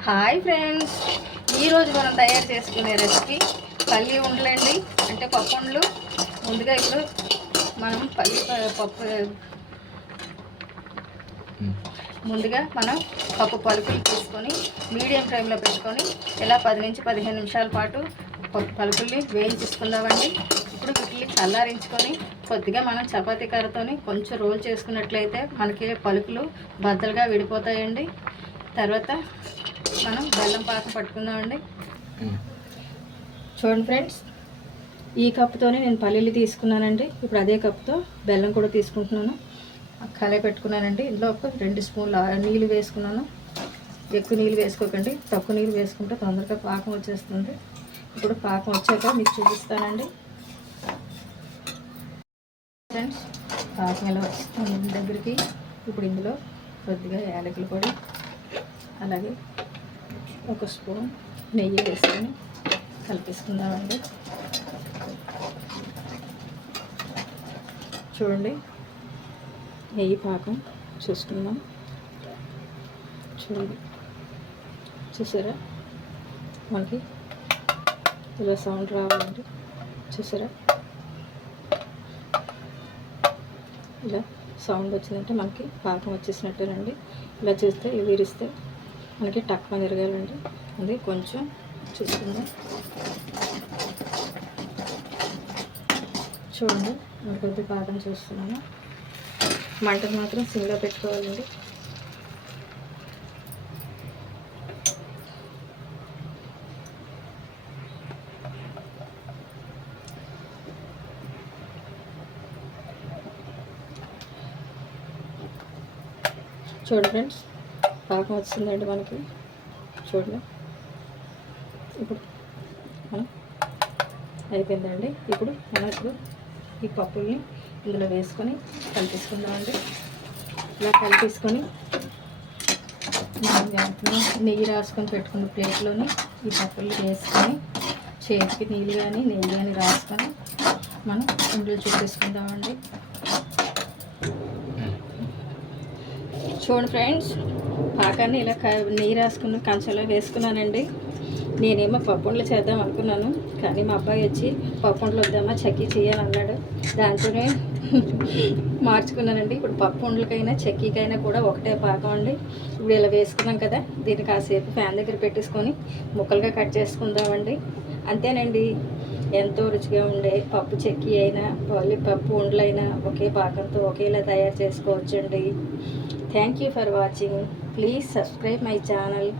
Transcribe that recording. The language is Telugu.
హాయ్ ఫ్రెండ్స్, ఈరోజు మనం తయారు చేసుకునే రెసిపీ పల్లి ఉండలండి. అంటే పప్పు ఉండలు. ముందుగా ఇప్పుడు మనం పప్పు పలుకులు తీసుకొని మీడియం ఫ్లేమ్లో పెట్టుకొని ఇలా 10 నుంచి 15 నిమిషాల పాటు పప్పు పలుకుల్ని వేయించుకుందామండి. ఇప్పుడు వీటిని చల్లారించుకొని కొద్దిగా మనం చపాతీ కర్రతోని కొంచెం రోల్ చేసుకున్నట్లయితే మనకి పలుకులు బద్దలుగా విడిపోతాయండి. తర్వాత మనం బెల్లం పాకం పట్టుకుందామండి. చూడండి ఫ్రెండ్స్, ఈ కప్పుతోనే నేను పల్లీలు తీసుకున్నానండి. ఇప్పుడు అదే కప్పుతో బెల్లం కూడా తీసుకుంటున్నాను. కలయి పెట్టుకున్నానండి. ఇందులో ఒక 2 స్పూన్ల నీళ్ళు వేసుకున్నాను. ఎక్కువ నీళ్ళు వేసుకోకండి, తక్కువ నీళ్ళు వేసుకుంటే తొందరగా పాకం వచ్చేస్తుంది. ఇప్పుడు పాకం వచ్చాక మీకు చూపిస్తానండి. ఫ్రెండ్స్, పాకం ఎలా వస్తుంది దగ్గరికి. ఇప్పుడు ఇందులో కొద్దిగా యాలకుల పొడి, అలాగే 1 స్పూన్ నెయ్యి వేసుకొని కలిపేసుకుందామండి. చూడండి, నెయ్యి పాకం చూసుకుందాం. చూడండి, చూసారా మనకి ఇలా సౌండ్ రావాలండి. చూసారా, ఇలా సౌండ్ వచ్చిందంటే మనకి పాకం వచ్చేసినట్టేనండి. ఇలా చేస్తే విరిస్తే మనకి టక్కున తిరగాలండి. అది కొంచెం చూసుకుందాం. చూడండి, మరి కొద్ది పాకం చూస్తున్నాను. మంటను మాత్రం సిమ్లో పెట్టుకోవాలండి. చూడండి ఫ్రెండ్స్, పాకం వచ్చిందండి మనకి. చూడండి, ఇప్పుడు మనం అయిపోయిందండి. ఇప్పుడు మనం ఈ పప్పుల్ని ఇందులో వేసుకొని కలిపేసుకుందామండి. ఇలా కలిపేసుకొని నెయ్యి రాసుకొని పెట్టుకున్న ప్లేట్లోని ఈ పప్పుల్ని వేసుకొని చేతికి నీళ్ళు కానీ నెయ్యి కానీ రాసుకొని మనం ఇందులో చూపేసుకుందామండి. చూడండి ఫ్రెండ్స్, పాకాన్ని ఇలా నెయ్యి రాసుకున్న కంచంలో వేసుకున్నానండి. నేనేమో పప్పుండలు చేద్దాం అనుకున్నాను, కానీ మా అబ్బాయి వచ్చి పప్పుండలు వద్దామా చక్కీ చేయాలన్నాడు. దాంతోనే మార్చుకున్నానండి. ఇప్పుడు పప్పు ఉండలకైనా చక్కీకైనా కూడా ఒకటే పాకం అండి. ఇప్పుడు ఇలా వేసుకున్నాం కదా, దీన్ని కాసేపు ఫ్యాన్ దగ్గర పెట్టేసుకొని ముక్కలుగా కట్ చేసుకుందామండి. అంతేనండి, ఎంతో రుచిగా ఉండే పప్పు చెక్కీ అయినా పప్పు ఉండలైనా ఒకే పాకంతో ఒకేలా తయారు చేసుకోవచ్చండి. Thank you for watching. Please subscribe my channel.